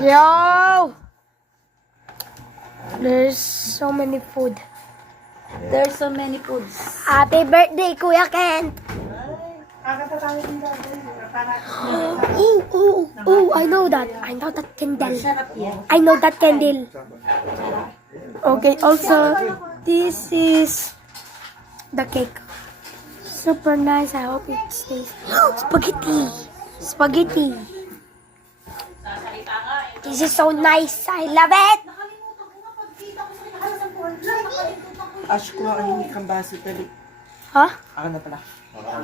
Yo! There's so many food. There's so many foods. Happy birthday, Kuya Kent! Oh, I know that. I know that candle. I know that candle. Okay, also, this is the cake. Super nice. I hope it stays. Spaghetti! Spaghetti! This is so nice. I love it! Ash, kuha ka yung kambaso tali. Ha? Ako na pala.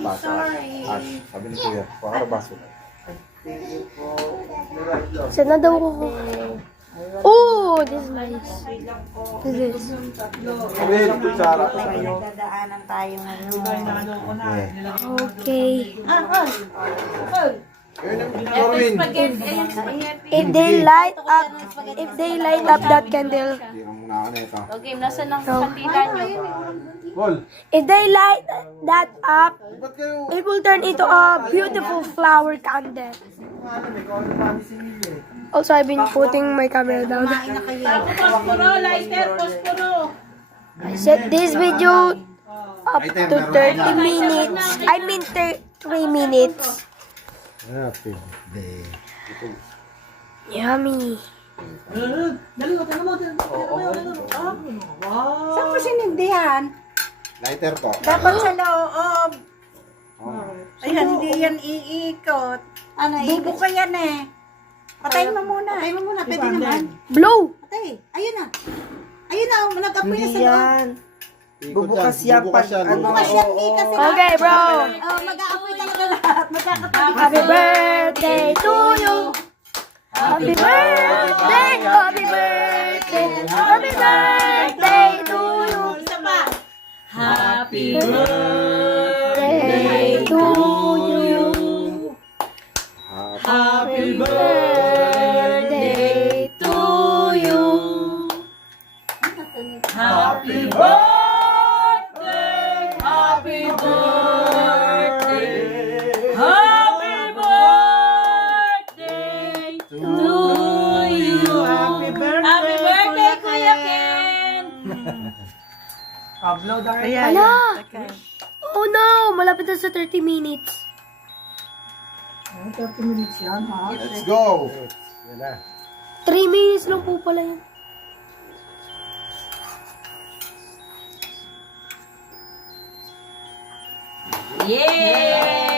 Baso. Ash, sabi ni Kuya, baso. Saan na daw ko? Oh, this is nice. This is. Sabi, kutsara. Dadaanan tayo ngayon. Okay. Norwin. If they light up that candle, Tirang muna ako na ito. Okay, nasa lang kantina nyo? Paul, if they light that up, ba't kayo? it will turn into a beautiful flower candle. Also, I've been putting my camera down. Posporo, lighter, posporo. I set this video up to 30 minutes. I mean 3 minutes. Happy birthday. Yummy. Saan po sinindihan? Lighter po. Dapat sa loob. Oh. Ayan, hindi yan iikot. Ano, bubuka yan eh. Patayin mo muna. Patayin mo muna, pwede naman. Blow! Patay, ayun na. Ayun na, nag-apoy na Hindi sa loob. yan. Bubukas yan pag ano. Bukas yan, di kasi. Okay, bro. Oh, mag-aapoy talaga lahat. Magkakatabi. Happy birthday to you. Happy birthday, happy birthday, happy birthday to you. Isa pa. Happy birthday to you. Happy birthday to you. Happy birthday, happy birthday, happy birthday to you. Happy birthday, Happy birthday, Kuya Ken. Upload na kayo. Ala! Oh no! Malapit na sa 30 minutes. 30 minutes yan, ha? Let's go. 3 minutes lang po pala yun. Yay!